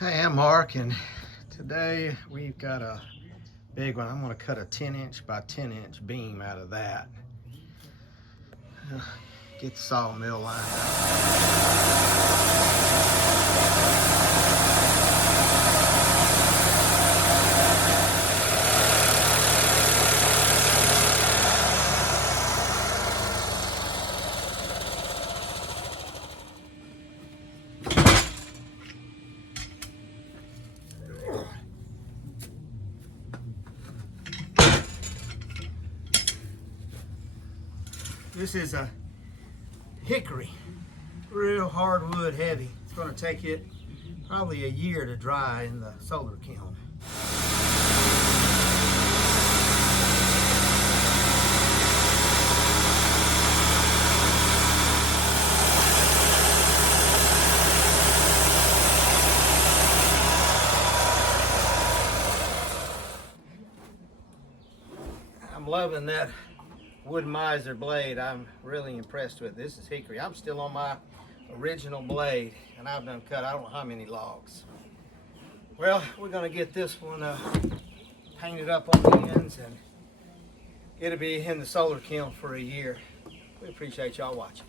Hey, I'm Mark, and today we've got a big one. I'm going to cut a 10-inch by 10-inch beam out of that. Get the sawmill lined up. This is a hickory, real hardwood heavy. It's going to take it probably a year to dry in the solar kiln. I'm loving that wood miser blade. I'm really impressed with it. This is hickory. I'm still on my original blade, and I've done cut I don't know how many logs. Well, we're going to get this one painted up on the ends, and it'll be in the solar kiln for a year. We appreciate y'all watching.